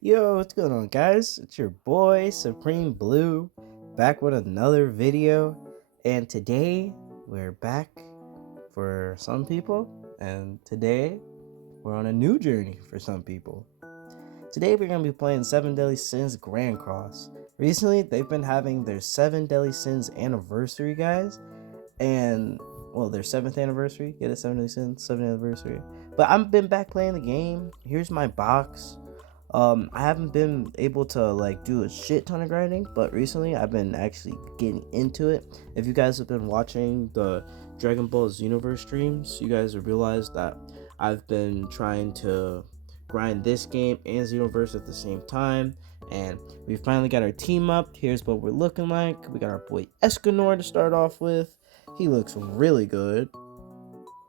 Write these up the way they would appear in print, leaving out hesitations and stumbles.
Yo, what's going on, guys? It's your boy Supreme Blue back with another video, and today we're back for some people, and today we're on a new journey for some people. Today we're gonna be playing Seven Deadly Sins Grand Cross. Recently, they've been having their Seven Deadly Sins anniversary, guys, and well, their seventh anniversary. Get it, Seven Deadly Sins, seventh anniversary. But I've been back playing the game. Here's my box. I haven't been able to like do a shit ton of grinding, but recently I've been actually getting into it. If you guys have been watching the Dragon Ball Xenoverse streams, you guys have realized that I've been trying to grind this game and Xenoverse at the same time, and we finally got our team up. Here's what we're looking like. We got our boy Escanor to start off with. He looks really good.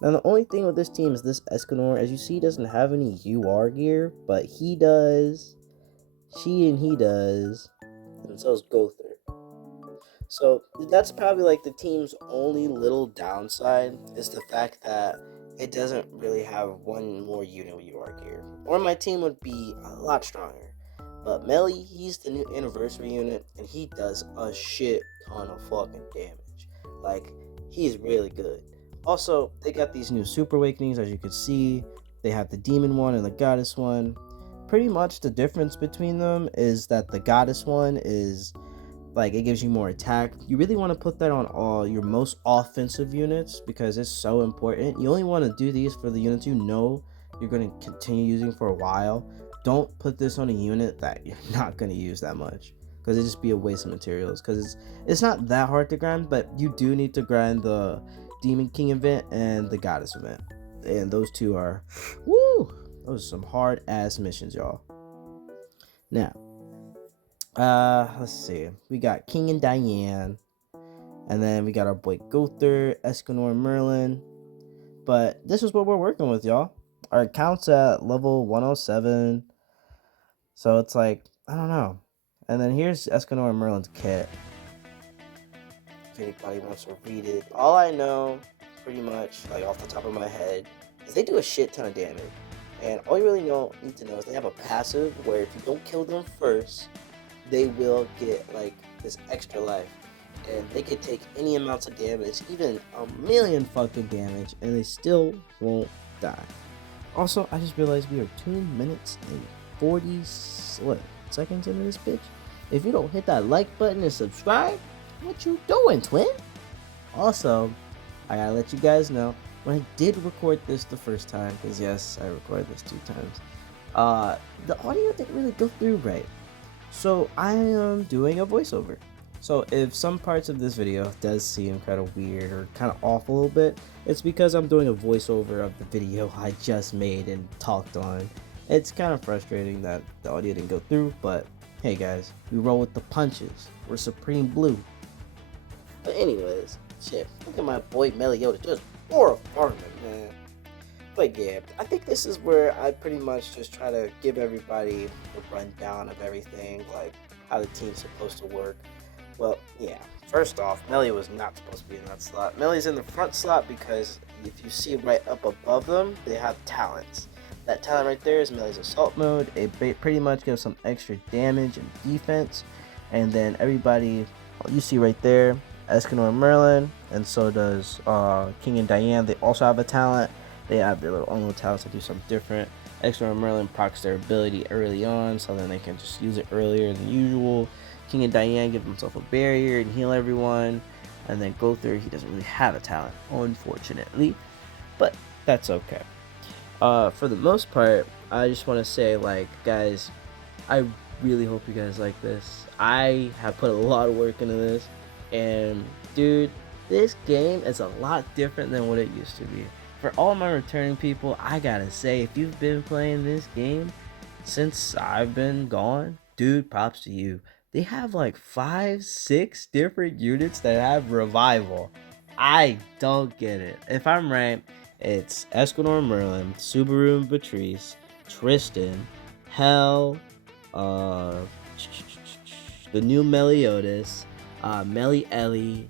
Now the only thing with this team is this Escanor, as you see, doesn't have any UR gear, but he does, he does, and so is Gother. So that's probably like the team's only little downside is the fact that it doesn't really have one more unit with UR gear. Or my team would be a lot stronger. But Melly, he's the new anniversary unit, and he does a shit ton of fucking damage. Like, he's really good. Also, they got these new Super Awakenings, as you can see. They have the Demon one and the Goddess one. Pretty much the difference between them is that the Goddess one is like it gives you more attack. You really want to put that on all your most offensive units because it's so important. You only want to do these for the units you know you're going to continue using for a while. Don't put this on a unit that you're not going to use that much because it just be a waste of materials, because it's not that hard to grind, but you do need to grind the Demon King event and the Goddess event, and those two are woo, those are some hard ass missions, y'all. Now let's see. We got King and Diane, and then we got our boy Gother, Escanor, and Merlin. But this is what we're working with, y'all. Our account's at level 107, so it's like I don't know. And then here's Escanor and Merlin's kit. If anybody wants to read it, all I know, pretty much, like off the top of my head, is they do a shit ton of damage. And all you really need to know is they have a passive where if you don't kill them first, they will get like this extra life, and they can take any amounts of damage, even a million fucking damage, and they still won't die. Also, I just realized we are 2 minutes and 40 seconds into this bitch. If you don't hit that like button and subscribe, what you doing, twin? Also, I gotta let you guys know, when I did record this the first time, because yes, I recorded this 2 times, the audio didn't really go through right. So I am doing a voiceover. So if some parts of this video does seem kind of weird or kind of off a little bit, it's because I'm doing a voiceover of the video I just made and talked on. It's kind of frustrating that the audio didn't go through, but hey guys, we roll with the punches. We're Supreme Blue. But anyways, shit, look at my boy Meliodas just for a farming, man. But yeah, I think this is where I pretty much just try to give everybody a rundown of everything, like how the team's supposed to work. Well, yeah. First off, Melly was not supposed to be in that slot. Melly's in the front slot because if you see right up above them, they have talents. That talent right there is Melly's Assault Mode. It pretty much gives some extra damage and defense. And then everybody, you see right there, Escanor and Merlin, and so does King and Diane. They also have a talent. They have their little own little talents that do something different. Escanor and Merlin procs their ability early on, so then they can just use it earlier than usual. King and Diane give himself a barrier and heal everyone. And then Gother, he doesn't really have a talent, unfortunately. But that's okay. For the most part, I just want to say, like, guys, I really hope you guys like this. I have put a lot of work into this. And, dude, this game is a lot different than what it used to be. For all my returning people, I gotta say, if you've been playing this game since I've been gone, dude, props to you. They have like 5, 6 different units that have revival. I don't get it. If I'm right, it's Escanor Merlin, Subaru and Patrice, Tristan, Hell, uh, the new Meliodas, Melly Ellie,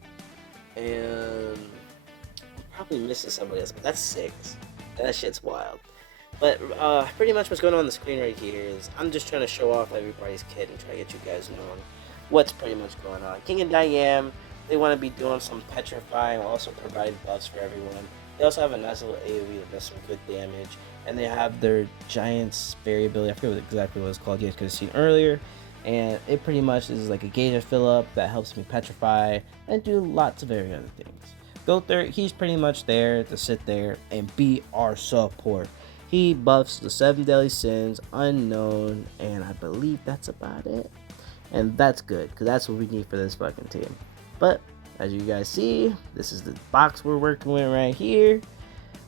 and I'm probably missing somebody else, but that's 6. That shit's wild. But pretty much what's going on the screen right here is I'm just trying to show off everybody's kit and try to get you guys knowing what's pretty much going on. King and Diane, they want to be doing some petrifying, also provide buffs for everyone. They also have a nice little AoE that does some good damage, and they have their Giant's variability. I forget exactly what it's called. You guys could have seen earlier, and it pretty much is like a gauge fill up that helps me petrify and do lots of very other things. Gowther, he's pretty much there to sit there and be our support. He buffs the 7 deadly sins, unknown, and I believe that's about it. And that's good, because that's what we need for this fucking team. But as you guys see, this is the box we're working with right here.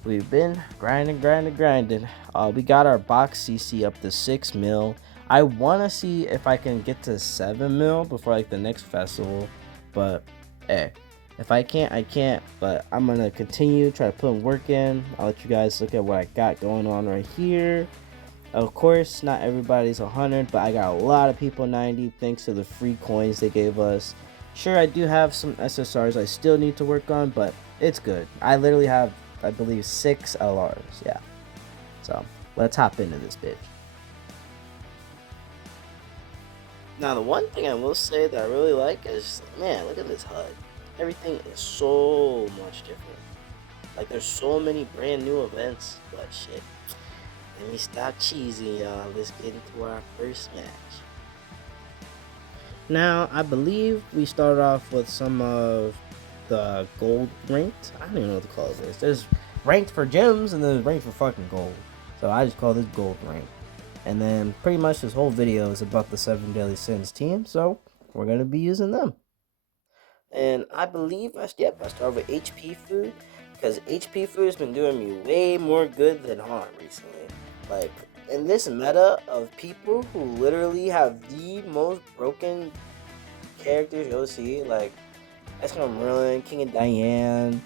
We've been grinding. We got our box CC up to 6 mil. I want to see if I can get to 7 mil before like the next festival. But hey, if I can't, I can't. But I'm going to continue, try to put work in. I'll let you guys look at what I got going on right here. Of course, not everybody's 100, but I got a lot of people 90 thanks to the free coins they gave us. Sure, I do have some SSRs I still need to work on, but it's good. I literally have, I believe, 6 LRs, yeah. So, let's hop into this bitch. Now, the one thing I will say that I really like is, man, look at this HUD. Everything is so much different. Like, there's so many brand new events, but shit. Let me stop cheesing, y'all. Let's get into our first match. Now, I believe we started off with some of the gold ranked. I don't even know what to call this. There's ranked for gems and there's ranked for fucking gold. So I just call this gold rank. And then pretty much this whole video is about the 7 Deadly Sins team. So we're going to be using them. And I believe I started with HP food. Because HP food has been doing me way more good than harm recently. Like, in this meta of people who literally have the most broken characters you'll see, like Eskimo Merlin, King and Diane,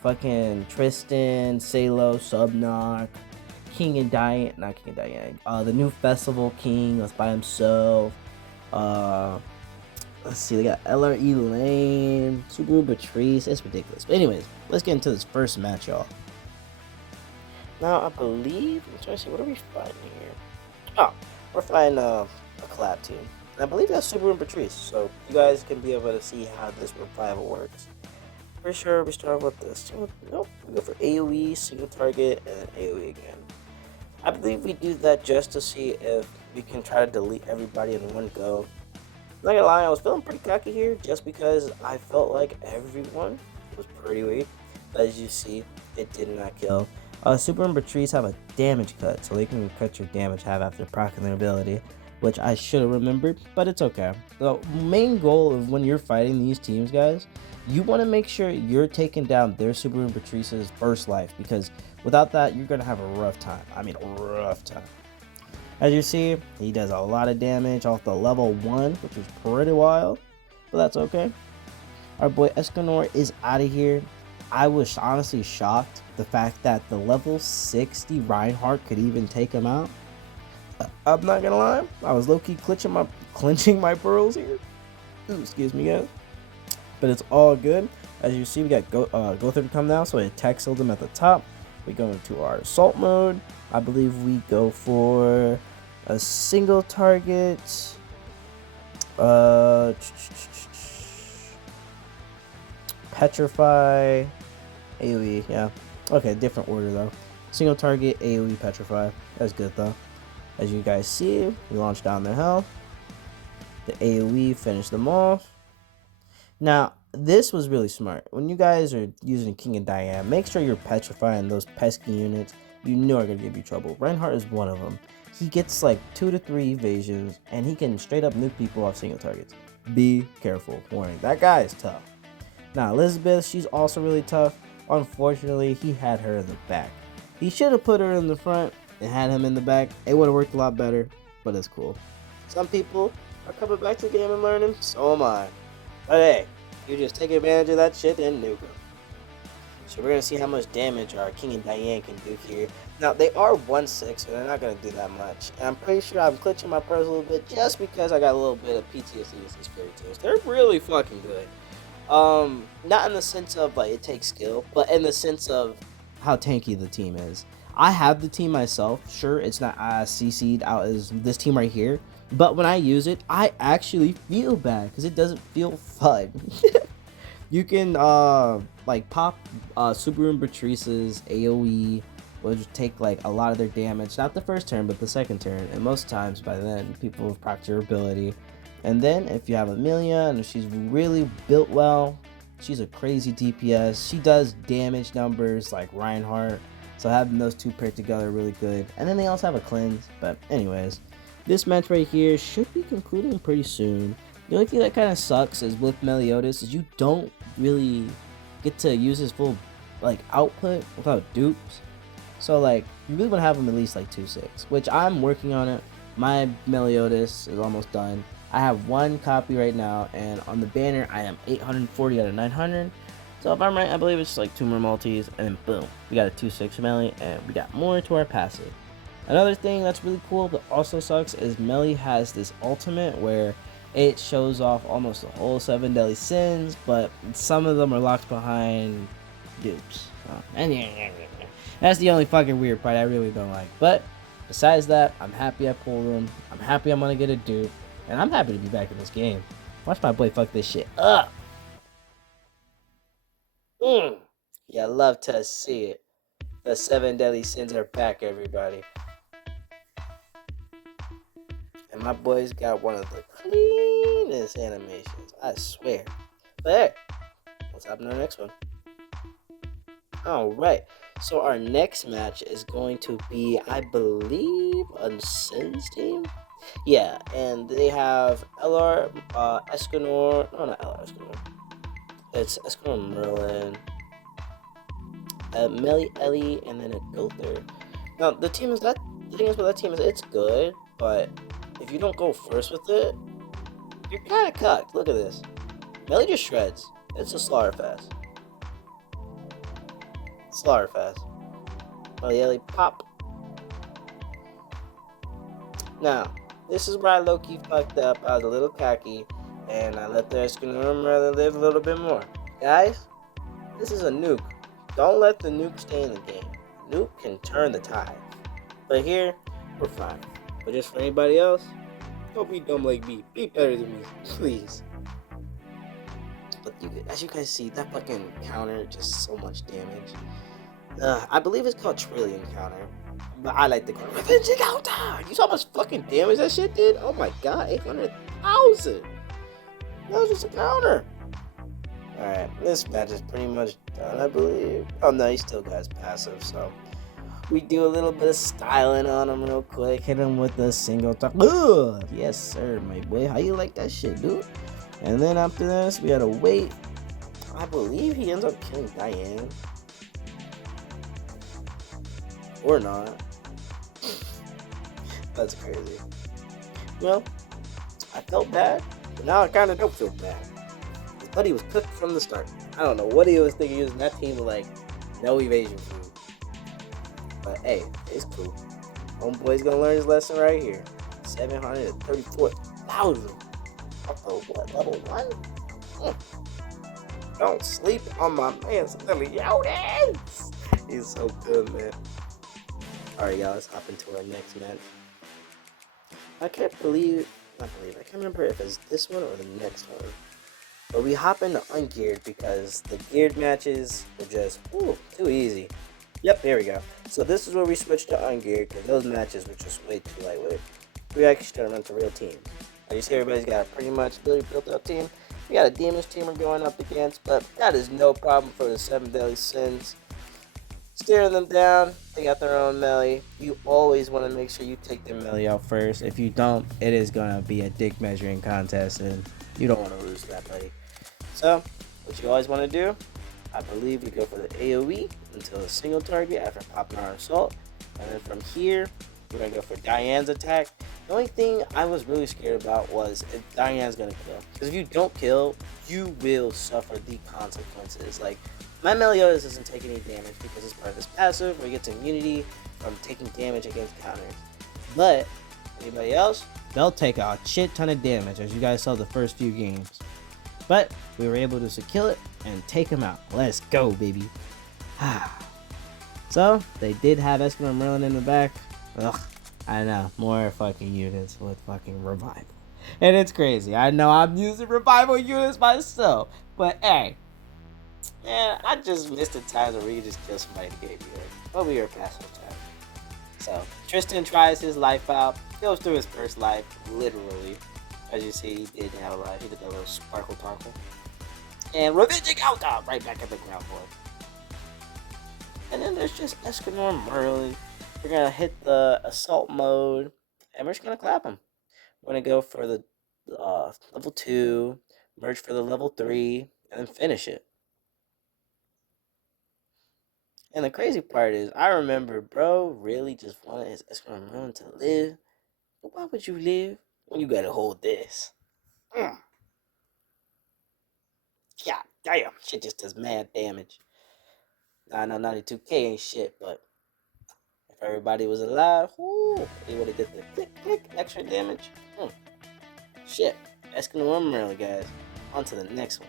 fucking Tristan, Salo, Subnock, King and Diane, not King and Diane, the new Festival King that's by himself. Let's see, they got LRE Lane, Subaru Patrice. It's ridiculous. But anyways, let's get into this first match, y'all. Now, I believe, I'm trying to see, what are we fighting here? Oh, we're fighting a collab team. And I believe that's Subaru and Patrice, so you guys can be able to see how this revival works. Pretty sure we start with this. Nope, we go for AoE, single target, and then AoE again. I believe we do that just to see if we can try to delete everybody in one go. Not gonna lie, I was feeling pretty cocky here just because I felt like everyone was pretty weak. But as you see, it did not kill. Super and Patrice have a damage cut, so they can cut your damage half after proccing their ability, which I should have remembered, but it's okay. The main goal of when you're fighting these teams, guys, you want to make sure you're taking down their Super and Patrice's first life, because without that, you're going to have a rough time. I mean, a rough time. As you see, he does a lot of damage off the level 1, which is pretty wild, but that's okay. Our boy Escanor is out of here. I was honestly shocked the fact that the level 60 Reinhardt could even take him out. I'm not gonna lie, I was low-key clenching my pearls here. Ooh, excuse me, guys. But it's all good. As you see, we got Gowther to come down, so I attack sealed him at the top. We go into our assault mode. I believe we go for a single target. Petrify, AoE, yeah. Okay, different order though. Single target, AoE, Petrify. That's good though. As you guys see, we launch down their health. The AoE finished them off. Now, this was really smart. When you guys are using King and Diane, make sure you're petrifying those pesky units you know are going to give you trouble. Reinhardt is one of them. He gets like 2 to 3 evasions, and he can straight up nuke people off single targets. Be careful. Warning, that guy is tough. Now, Elizabeth, she's also really tough. Unfortunately, he had her in the back. He should have put her in the front and had him in the back. It would have worked a lot better, but it's cool. Some people are coming back to the game and learning, so am I. But hey, you just take advantage of that shit and nuke them. So we're going to see how much damage our King and Diane can do here. Now, they are 1/6, so they're not going to do that much. And I'm pretty sure I'm clutching my pearls a little bit just because I got a little bit of PTSD with these fairy tales. They're really fucking good. Not in the sense of like it takes skill, but in the sense of how tanky the team is. I have the team myself. Sure, it's not as CC'd out as this team right here, but when I use it, I actually feel bad because it doesn't feel fun. You can like pop Subaru Patrice's AoE, which take like a lot of their damage, not the first turn but the second turn, and most times by then people have procced your ability. And then if you have Amelia and if she's really built well, she's a crazy DPS. She does damage numbers like Reinhardt, so having those two paired together are really good. And then they also have a cleanse. But anyways, this match right here should be concluding pretty soon. The only thing that kind of sucks is with Meliodas is you don't really get to use his full like output without dupes. So like you really want to have him at least like 2-6, which I'm working on it. My Meliodas is almost done. I have one copy right now, and on the banner I am 840 out of 900. So if I'm right, I believe it's like 2 more multis, and then boom, we got a 2-6 melee, and we got more to our passive. Another thing that's really cool but also sucks is Melee has this ultimate where it shows off almost the whole 7 deadly sins, but some of them are locked behind dupes. That's the only fucking weird part I really don't like. But besides that, I'm happy I pulled them. I'm happy I'm gonna get a dupe, and I'm happy to be back in this game. Watch my boy fuck this shit up. Yeah, love to see it. The 7 deadly sins are back, everybody. And my boy's got one of the cleanest animations, I swear. But hey, let's hop into the next one. Alright, so our next match is going to be, I believe, a Sins team? Yeah, and they have LR, Escanor, no, not LR Escanor. It's Escanor Merlin, Melly Ellie, and then a Gother. Now, the thing is with that team is it's good, but if you don't go first with it, you're kind of cucked. Look at this. Melly just shreds. It's a Slaughterfest. Slaughterfest. Melly Ellie pop. Now, this is where I low-key fucked up. I was a little cocky, and I let the Escanor Merlin live a little bit more. Guys, this is a nuke. Don't let the nuke stay in the game. Nuke can turn the tide. But here, we're fine. But just for anybody else, don't be dumb like me. Be better than me, please. But as you guys see, that fucking counter just so much damage. I believe it's called Trillion counter. But I like the Revenge counter. You saw how much fucking damage that shit did? Oh my god, 800,000. That was just a counter. Alright, this match is pretty much done, I believe. Oh no, he still got his passive, so we do a little bit of styling on him real quick. Hit him with a single top. Ugh! Yes, sir, my boy. How you like that shit, dude? And then after this, we gotta wait. I believe he ends up killing Diane. Or not. That's crazy. Well, I felt bad, but now I kind of don't feel bad. His buddy was cooked from the start. I don't know what he was thinking. He was in that team with like no evasion food. But hey, it's cool. Homeboy's gonna learn his lesson right here. 734,000. Uh-oh, what, level 1? Don't sleep on my man's Meliodas. He's so good, man. Alright, y'all, let's hop into our next match. I can't remember if it's this one or the next one. But we hop into ungeared because the geared matches were just, too easy. Yep, there we go. So this is where we switched to ungeared because those matches were just way too lightweight. We actually started into real teams. As you see, everybody's got a pretty much really built up team. We got a Demon's team we're going up against, but that is no problem for the 7 deadly sins. Staring them down, they got their own melee. You always want to make sure you take their melee out first. If you don't, it is going to be a dick measuring contest, and you don't want to lose that, buddy. So, what you always want to do, I believe we go for the AoE until a single target after popping our assault. And then from here, we're going to go for Diane's attack. The only thing I was really scared about was if Diane's going to kill. Because if you don't kill, you will suffer the consequences. Like, my Meliodas doesn't take any damage because it's part of his passive where he gets immunity from taking damage against counters. But anybody else, they'll take a shit ton of damage, as you guys saw the first few games. But we were able to kill it and take him out. Let's go, baby. So they did have Escanor Merlin in the back. Ugh, I know, more fucking units with fucking revival, and it's crazy. I know I'm using revival units myself, but hey, man, I just missed the times where we could just kill somebody to get you. But we were past those times. So Tristan tries his life out, goes through his first life, literally. As you see, he did have a life. He did that little sparkle tarkle. And Revenging Alta right back at the ground for him. And then there's just Escanor Merlin. We're gonna hit the assault mode, and we're just gonna clap him. We're gonna go for the level 2, merge for the level 3, and then finish it. And the crazy part is, I remember bro really just wanted his Escanor Merlin to live. But why would you live when you gotta hold this? Mm. God damn, shit just does mad damage. I know 92k ain't shit, but if everybody was alive, whoo, they would have did the click click extra damage. Shit, Escanor Merlin, guys. On to the next one.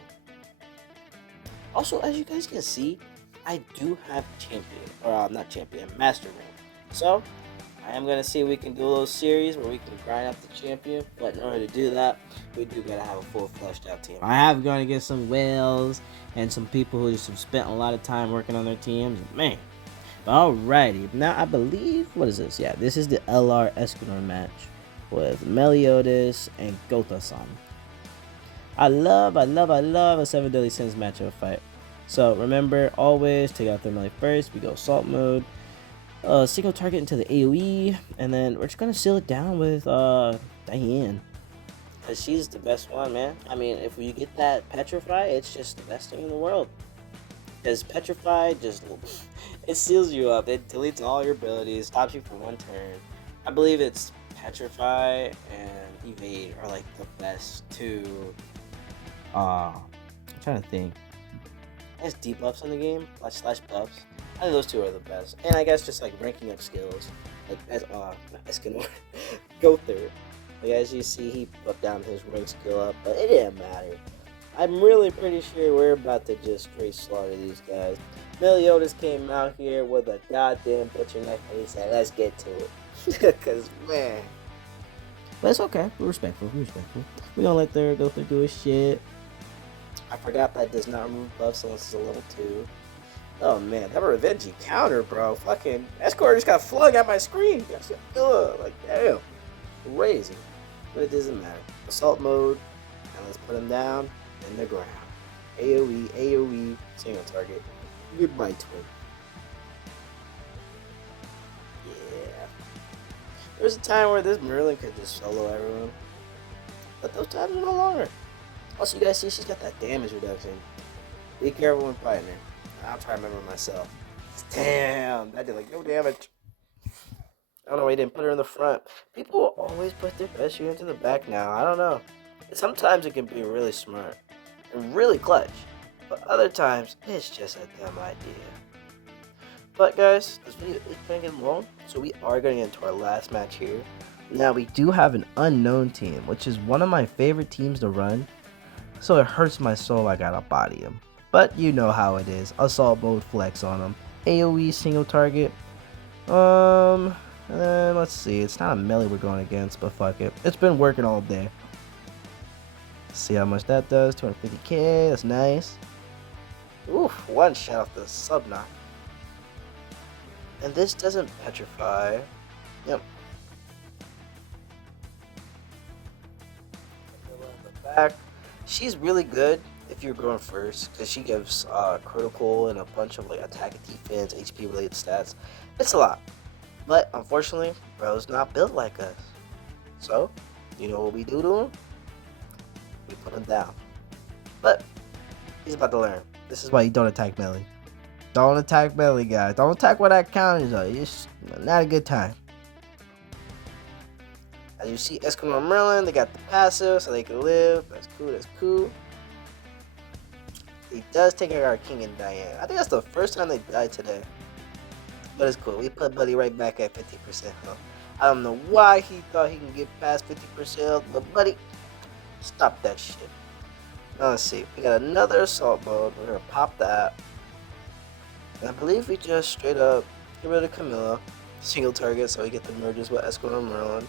Also, as you guys can see, I do have champion, or not champion, master rank. So I am gonna see if we can do a little series where we can grind up the champion. But in order to do that, we do gotta have a full fleshed out team. I have gonna get some whales and some people who just have spent a lot of time working on their teams. Man. Alrighty, now I believe, what is this? Yeah, this is the LR Escanor match with Meliodas and Gotha-san. I love a 7 Deadly Sins matchup fight. So remember, always take out their melee first. We go assault mode, single target into the AoE, and then we're just gonna seal it down with Diane, because she's the best one, man. I mean, if we get that Petrify, it's just the best thing in the world. Because Petrify just, it seals you up. It deletes all your abilities, stops you for one turn. I believe it's Petrify and Evade are like the best two. I'm trying to think. There's debuffs in the game, slash buffs. I think those two are the best. And I guess just like ranking up skills, like as Escanor go through. Like as you see, he put down his rank skill up, but it didn't matter. I'm really pretty sure we're about to just straight slaughter these guys. Meliodas came out here with a goddamn butcher knife and he said, let's get to it. Cause man. But it's okay. We're respectful. We're gonna let her go through do his shit. I forgot that does not remove buffs unless it's a level 2. Oh man, that revenging counter, bro. Fucking Escort just got flung at my screen. Like damn. Crazy. But it doesn't matter. Assault mode. And let's put him down in the ground. AoE, single target. Goodbye, twin. Yeah. There was a time where this Merlin could just solo everyone. But those times are no longer. Also, you guys see she's got that damage reduction. Be careful when fighting her. I'll try to remember myself. Damn, that did like no damage. I don't know why he didn't put her in the front. People always put their best unit in the back now. I don't know. Sometimes it can be really smart and really clutch, but other times it's just a dumb idea. But guys, this video is going to get long, so we are going to get into our last match here. Now we do have an unknown team, which is one of my favorite teams to run, so it hurts my soul I gotta body him. But you know how it is, assault mode flex on him, AoE single target. And then let's see, it's not a melee we're going against, but fuck it, it's been working all day. See how much that does. 250k, that's nice. Oof, one shot off the sub knock. And this doesn't petrify. Yep. The back. She's really good if you're going first, because she gives critical and a bunch of like attack and defense, HP related stats. It's a lot. But unfortunately, bro's not built like us. So, you know what we do to him? We put him down. But he's about to learn. This is why you don't attack melee. Don't attack melee, guys. Don't attack where that counters are. It's not a good time. As you see, Escanor Merlin, they got the passive so they can live. That's cool. He does take out our King and Diane. I think that's the first time they died today. But it's cool. We put Buddy right back at 50% health. I don't know why he thought he can get past 50% health, but Buddy, stop that shit. Now let's see. We got another assault mode. We're gonna pop that. I believe we just straight up get rid of Camilla, single target, so we get the merges with Esquire and Merlin.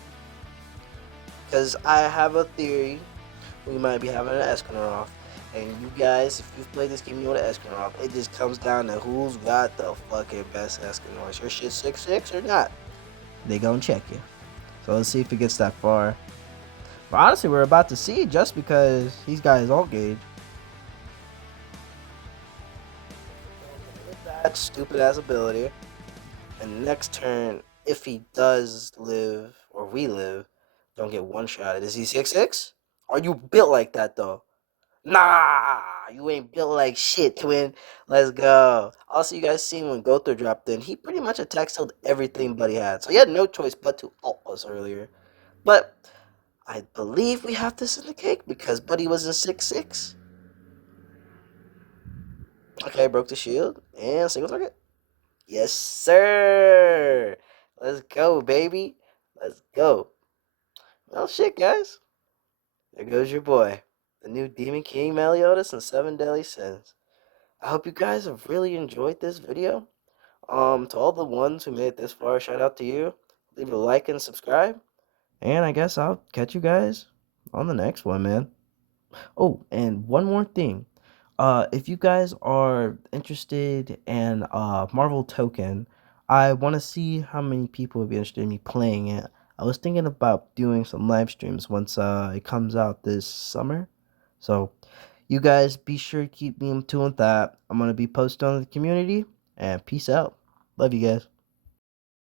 Because I have a theory we might be having an Esquire off. And you guys, if you've played this game, you know what Esquire off. It just comes down to who's got the fucking best Esquire. Is your shit 6'6" or not? They gonna check you. So let's see if it gets that far. But honestly, we're about to see just because he's got his ult gauge. That stupid ass ability. And next turn, if he does live, or we live, don't get one shot. Is he 6'6"? Are you built like that though? Nah, you ain't built like shit, twin. Let's go. Also, you guys seen when Gother dropped in, he pretty much attack killed everything Buddy had. So he had no choice but to ult us earlier. But I believe we have this in the cake because Buddy was in 6'6". Okay, broke the shield and single target. Yes, sir. Let's go, baby. Let's go. Well, shit, guys. There goes your boy, the new Demon King Meliodas and 7 Deadly Sins. I hope you guys have really enjoyed this video. To all the ones who made it this far, shout out to you. Leave a like and subscribe. And I guess I'll catch you guys on the next one, man. Oh, and one more thing. If you guys are interested in Marvel Token, I want to see how many people would be interested in me playing it. I was thinking about doing some live streams once it comes out this summer. So you guys be sure to keep me in tune with that. I'm gonna be posting on the community, and peace out. Love you guys.